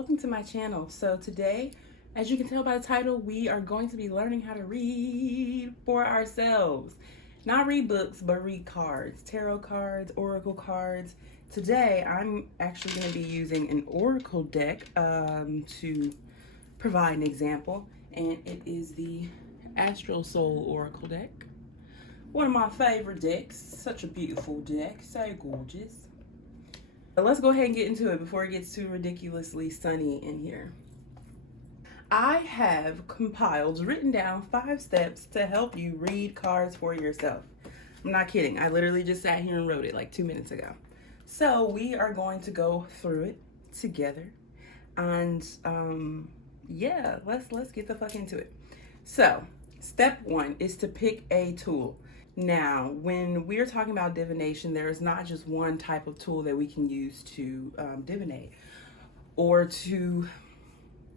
welcome to my channel. So today, as you can tell by the title, we are going to be learning how to read for ourselves. Not read books, but read cards, tarot cards, oracle cards. Today, I'm actually going to be using an oracle deck to provide an example, and it is the Astral Soul Oracle deck. One of my favorite decks. Such a beautiful deck, so gorgeous. But let's go ahead and get into it before it gets too ridiculously sunny in here. I have written down 5 steps to help you read cards for yourself. I'm not kidding. I literally just sat here and wrote it like 2 minutes ago. So we are going to go through it together. And yeah, let's get the fuck into it. So step 1 is to pick a tool. Now, when we're talking about divination, there is not just one type of tool that we can use to divinate or to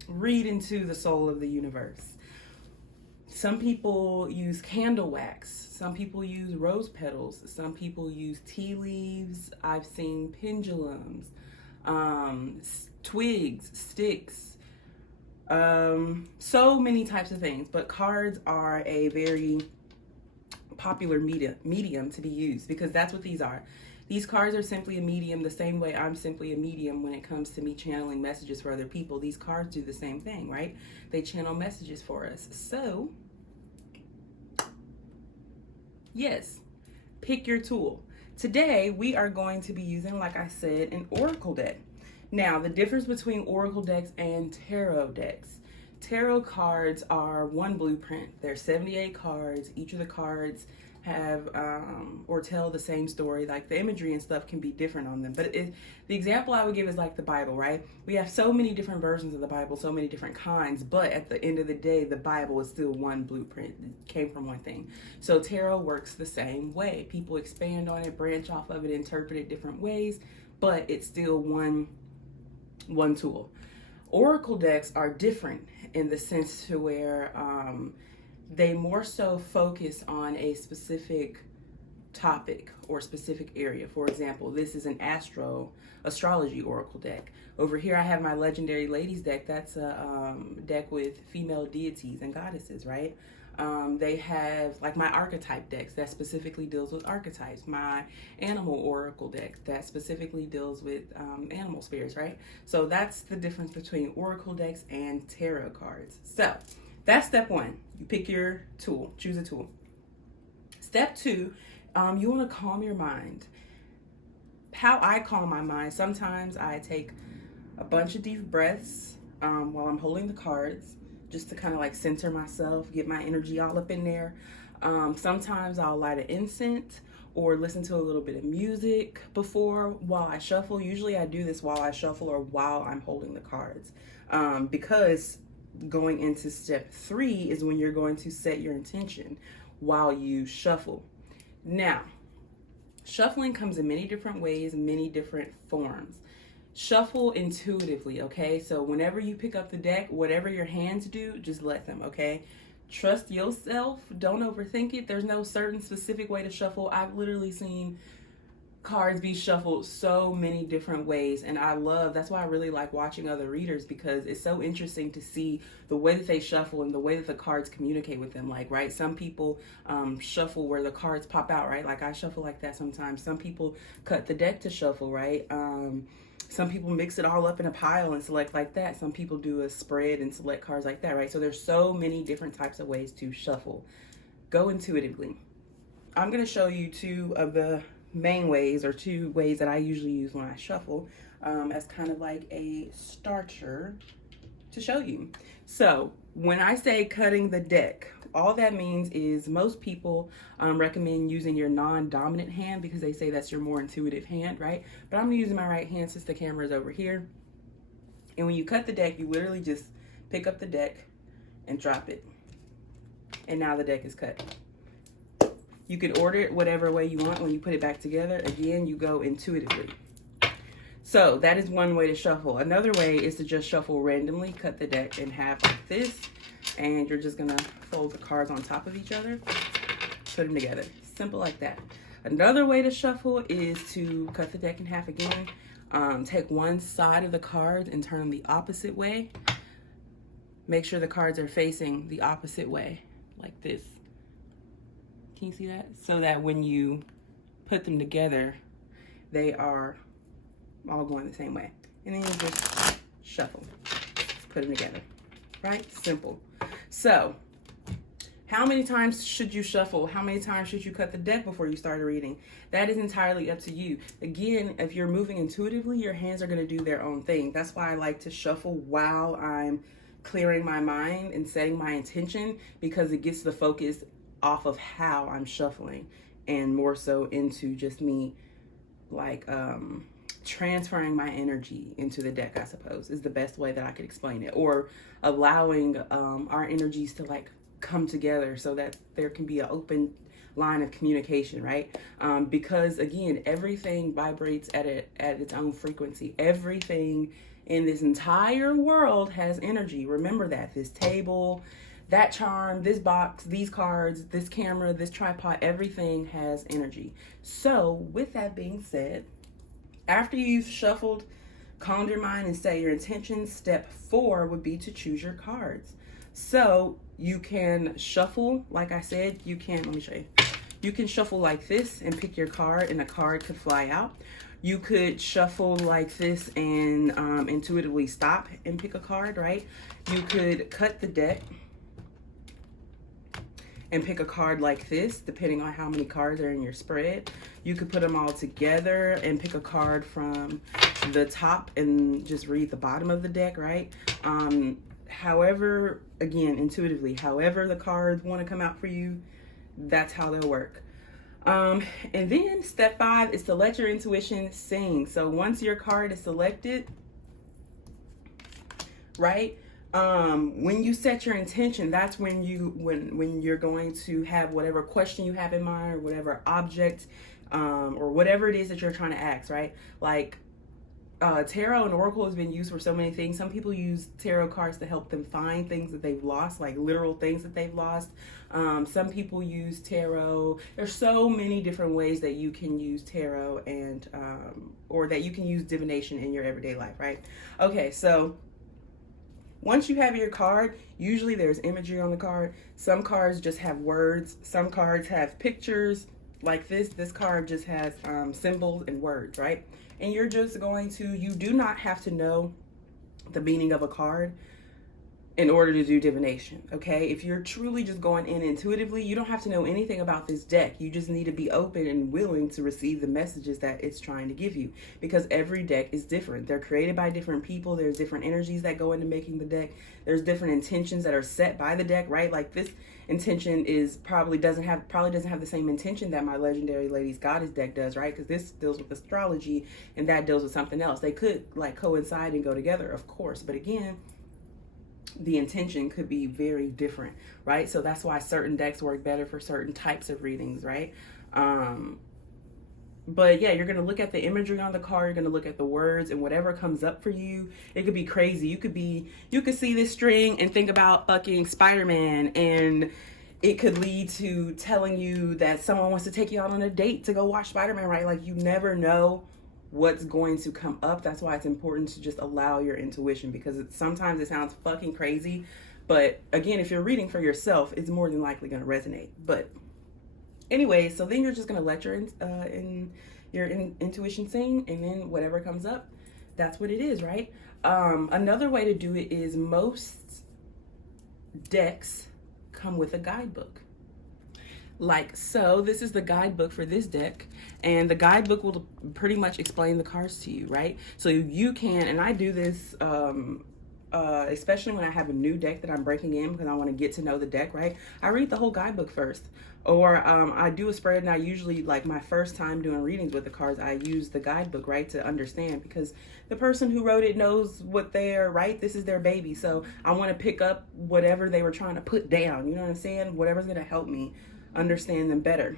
read into the soul of the universe. Some people use candle wax. Some people use rose petals. Some people use tea leaves. I've seen pendulums, twigs, sticks, so many types of things. But cards are a very popular medium to be used, because that's what these are. These cards are simply a medium, the same way I'm simply a medium when it comes to me channeling messages for other people. These cards do the same thing, right? They channel messages for us. So yes, pick your tool. Today we are going to be using, like I said, an oracle deck. Now, the difference between oracle decks and tarot decks. Tarot cards are one blueprint. There's 78 cards. Each of the cards have or tell the same story. Like the imagery and stuff can be different on them. But the example I would give is like the Bible, right? We have so many different versions of the Bible, so many different kinds. But at the end of the day, the Bible is still one blueprint. It came from one thing. So tarot works the same way. People expand on it, branch off of it, interpret it different ways, but it's still one tool. Oracle decks are different in the sense to where they more so focus on a specific topic or specific area. For example, this is an astrology oracle deck. Over here I have my Legendary Ladies deck. That's a deck with female deities and goddesses, right? They have like my archetype decks that specifically deals with archetypes, my animal oracle deck that specifically deals with animal spirits, right? So that's the difference between oracle decks and tarot cards. So that's step 1. You pick your tool, choose a tool. Step 2, you want to calm your mind. How I calm my mind, sometimes I take a bunch of deep breaths while I'm holding the cards, just to kind of like center myself, get my energy all up in there. Sometimes I'll light an incense or listen to a little bit of music while I shuffle. Usually I do this while I shuffle or while I'm holding the cards, because going into step 3 is when you're going to set your intention while you shuffle. Now, shuffling comes in many different ways, many different forms. Shuffle intuitively, okay? So whenever you pick up the deck, whatever your hands do, just let them, okay? Trust yourself. Don't overthink it. There's no certain specific way to shuffle. I've literally seen cards be shuffled so many different ways, and that's why I really like watching other readers, because it's so interesting to see the way that they shuffle and the way that the cards communicate with them. Like, right, some people shuffle where the cards pop out, right? Like I shuffle like that sometimes. Some people cut the deck to shuffle, right? Some people mix it all up in a pile and select like that. Some people do a spread and select cards like that, right? So there's so many different types of ways to shuffle. Go intuitively. I'm going to show you 2 of the main ways, or 2 ways that I usually use when I shuffle, as kind of like a starter to show you. So when I say cutting the deck, all that means is most people recommend using your non-dominant hand, because they say that's your more intuitive hand, right? But I'm using my right hand since the camera is over here. And when you cut the deck, you literally just pick up the deck and drop it. And now the deck is cut. You can order it whatever way you want. When you put it back together, again, you go intuitively. So that is one way to shuffle. Another way is to just shuffle randomly, cut the deck in half like this, and you're just gonna fold the cards on top of each other, put them together. Simple like that. Another way to shuffle is to cut the deck in half again, Take one side of the cards and turn them the opposite way. Make sure the cards are facing the opposite way, like this. Can you see that? So that when you put them together, they are all going the same way. And then you just shuffle, put them together, right? Simple. So, how many times should you shuffle? How many times should you cut the deck before you start a reading? That is entirely up to you. Again, if you're moving intuitively, your hands are going to do their own thing. That's why I like to shuffle while I'm clearing my mind and setting my intention, because it gets the focus off of how I'm shuffling and more so into just me like transferring my energy into the deck, I suppose, is the best way that I could explain it, or allowing our energies to like come together so that there can be an open line of communication, right? Because again, everything vibrates at its own frequency. Everything in this entire world has energy. Remember that. This table, that charm, this box, these cards, this camera, this tripod, everything has energy. So with that being said, after you've shuffled, calmed your mind and set your intentions, step 4 would be to choose your cards. So you can shuffle, like I said, let me show you. You can shuffle like this and pick your card, and a card could fly out. You could shuffle like this and intuitively stop and pick a card, right? You could cut the deck and pick a card like this, depending on how many cards are in your spread. You could put them all together and pick a card from the top and just read the bottom of the deck, right? However, again, intuitively, however the cards want to come out for you, that's how they'll work. And then step 5 is to let your intuition sing. So once your card is selected, right? When you set your intention, that's when you're going to have whatever question you have in mind, or whatever object, or whatever it is that you're trying to ask, right? Like, tarot and oracle has been used for so many things. Some people use tarot cards to help them find things that they've lost, like literal things that they've lost. Some people use tarot. There's so many different ways that you can use tarot and or that you can use divination in your everyday life, right? Okay, so once you have your card, usually there's imagery on the card. Some cards just have words. Some cards have pictures like this. This card just has symbols and words, right? And you're just going to, you do not have to know the meaning of a card in order to do divination, okay? If you're truly just going in intuitively, you don't have to know anything about this deck. You just need to be open and willing to receive the messages that it's trying to give you, because every deck is different. They're created by different people. There's different energies that go into making the deck. There's different intentions that are set by the deck, right? Like this intention is probably doesn't have the same intention that my Legendary Ladies Goddess deck does, right? Because this deals with astrology and that deals with something else. They could like coincide and go together, of course, but again, the intention could be very different, right? So that's why certain decks work better for certain types of readings, right? But yeah, you're going to look at the imagery on the card, you're going to look at the words, and whatever comes up for you, it could be crazy. You could see this string and think about fucking Spider-Man, and it could lead to telling you that someone wants to take you out on a date to go watch Spider-Man, right? Like, you never know what's going to come up. That's why it's important to just allow your intuition, because sometimes it sounds fucking crazy, but again, if you're reading for yourself, it's more than likely going to resonate. But anyway, so then you're just going to let your intuition sing, and then whatever comes up, that's what it is, right? Another way to do it is most decks come with a guidebook. Like so, this is the guidebook for this deck, and the guidebook will pretty much explain the cards to you, right? So you can, and I do this especially when I have a new deck that I'm breaking in because I want to get to know the deck, right? I read the whole guidebook first, or I do a spread, and I usually, like my first time doing readings with the cards, I use the guidebook, right, to understand, because the person who wrote it knows what they're, right? This is their baby, so I want to pick up whatever they were trying to put down, you know what I'm saying? Whatever's going to help me understand them better.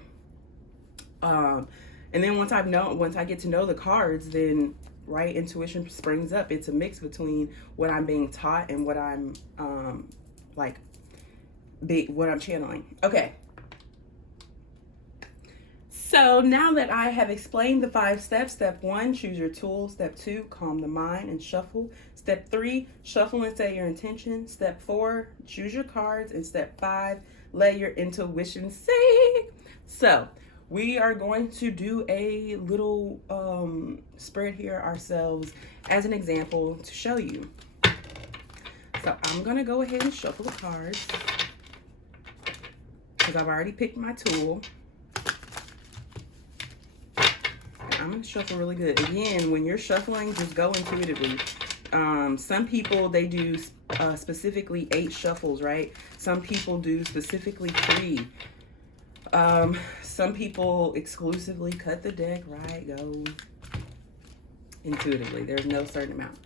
And then once I get to know the cards, then right, intuition springs up. It's a mix between what I'm being taught and what I'm what I'm channeling. Okay. So now that I have explained the 5 steps, step 1, choose your tool. Step 2, calm the mind and shuffle. Step 3, shuffle and set your intention. Step 4, choose your cards. And step 5, let your intuition sing. So we are going to do a little spread here ourselves as an example to show you. So I'm going to go ahead and shuffle the cards because I've already picked my tool. I'm going to shuffle really good. Again, when you're shuffling, just go intuitively. Some people, they do specifically 8 shuffles, right? Some people do specifically 3. Some people exclusively cut the deck, right? Go intuitively. There's no certain amount.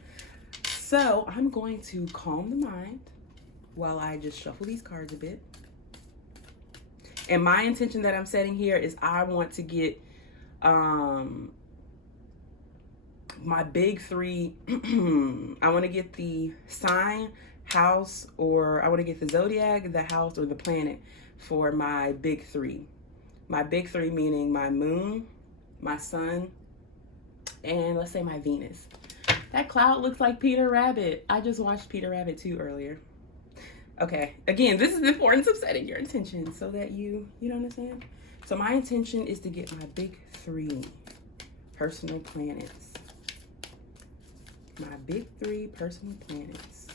So I'm going to calm the mind while I just shuffle these cards a bit. And my intention that I'm setting here is I want to get my big 3. I want to get the sign, house, or I want to get the zodiac, the house, or the planet for my big 3. My big 3 meaning my moon, my sun, and let's say my Venus. That cloud looks like Peter Rabbit. I just watched Peter Rabbit 2 earlier. Okay, again, this is the importance of setting your intention so that you know what I'm saying? So my intention is to get my big 3 personal planets. My big 3 personal planets.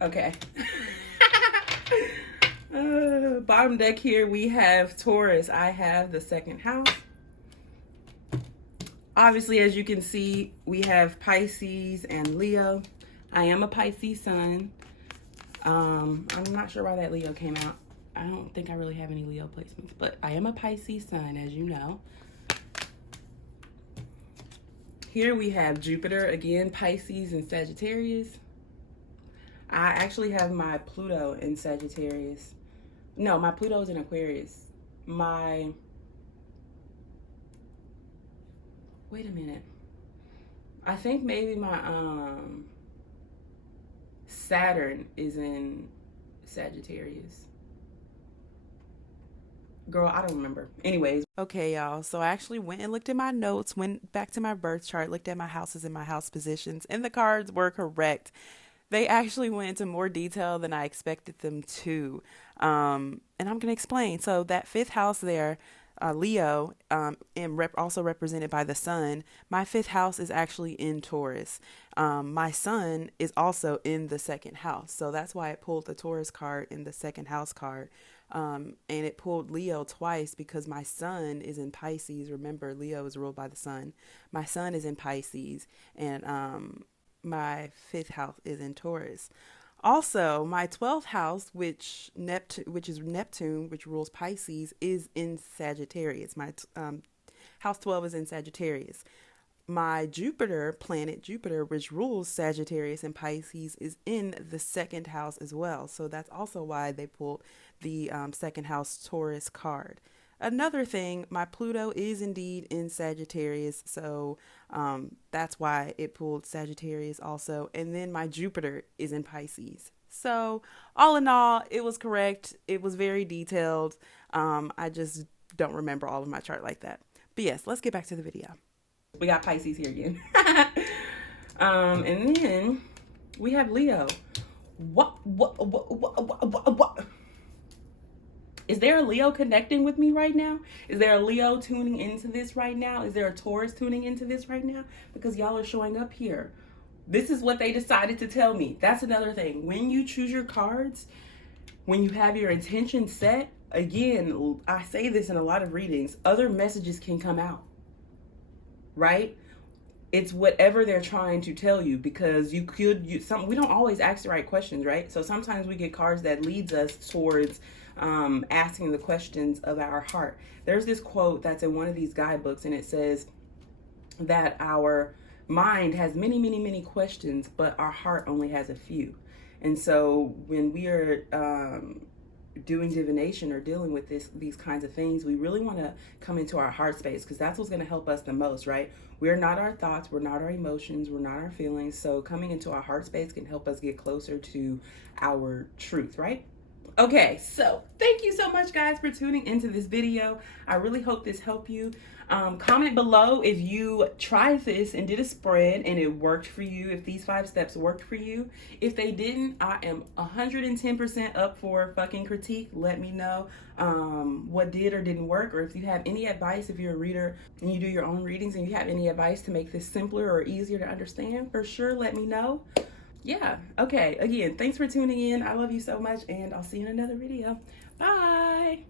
Okay. Bottom deck here, we have Taurus. I have the 2nd house. Obviously, as you can see, we have Pisces and Leo. I am a Pisces sun. I'm not sure why that Leo came out. I don't think I really have any Leo placements, but I am a Pisces sun, as you know. Here we have Jupiter, again, Pisces and Sagittarius. I actually have my Pluto in Sagittarius. No, my Pluto is in Aquarius. Wait a minute. I think maybe my Saturn is in Sagittarius. Girl, I don't remember. Anyways. Okay, y'all. So I actually went and looked at my notes, went back to my birth chart, looked at my houses and my house positions, and the cards were correct. They actually went into more detail than I expected them to. And I'm going to explain. So that 5th house there, Leo, and also represented by the sun, my 5th house is actually in Taurus. My sun is also in the 2nd house. So that's why it pulled the Taurus card in the 2nd house card. And it pulled Leo twice because my sun is in Pisces. Remember, Leo is ruled by the sun. My sun is in Pisces, and my 5th house is in Taurus. Also, my 12th house, which is Neptune, which rules Pisces, is in Sagittarius. My house 12 is in Sagittarius. My Jupiter, planet Jupiter, which rules Sagittarius and Pisces, is in the 2nd house as well. So that's also why they pulled the 2nd house Taurus card. Another thing, my Pluto is indeed in Sagittarius, so that's why it pulled Sagittarius also. And then my Jupiter is in Pisces. So all in all, it was correct. It was very detailed. I just don't remember all of my chart like that. But yes, let's get back to the video. We got Pisces here again. And then we have Leo. What? Is there a Leo connecting with me right now? Is there a Leo tuning into this right now? Is there a Taurus tuning into this right now? Because y'all are showing up here. This is what they decided to tell me. That's another thing. When you choose your cards, when you have your intention set, again, I say this in a lot of readings, other messages can come out, right? It's whatever they're trying to tell you, because we don't always ask the right questions, right? So sometimes we get cards that leads us towards asking the questions of our heart. There's this quote that's in one of these guidebooks, and it says that our mind has many, many, many questions, but our heart only has a few. And so when we are doing divination or dealing with these kinds of things, we really want to come into our heart space, because that's what's going to help us the most, right? We're not our thoughts, we're not our emotions, we're not our feelings. So coming into our heart space can help us get closer to our truth, right? Okay, so thank you so much, guys, for tuning into this video. I really hope this helped you. Comment below if you tried this and did a spread and it worked for you, if these 5 steps worked for you. If they didn't, I am 110% up for fucking critique. Let me know what did or didn't work, or if you have any advice, if you're a reader and you do your own readings and you have any advice to make this simpler or easier to understand, for sure, let me know. Yeah, okay, again, thanks for tuning in. I love you so much, and I'll see you in another video. Bye.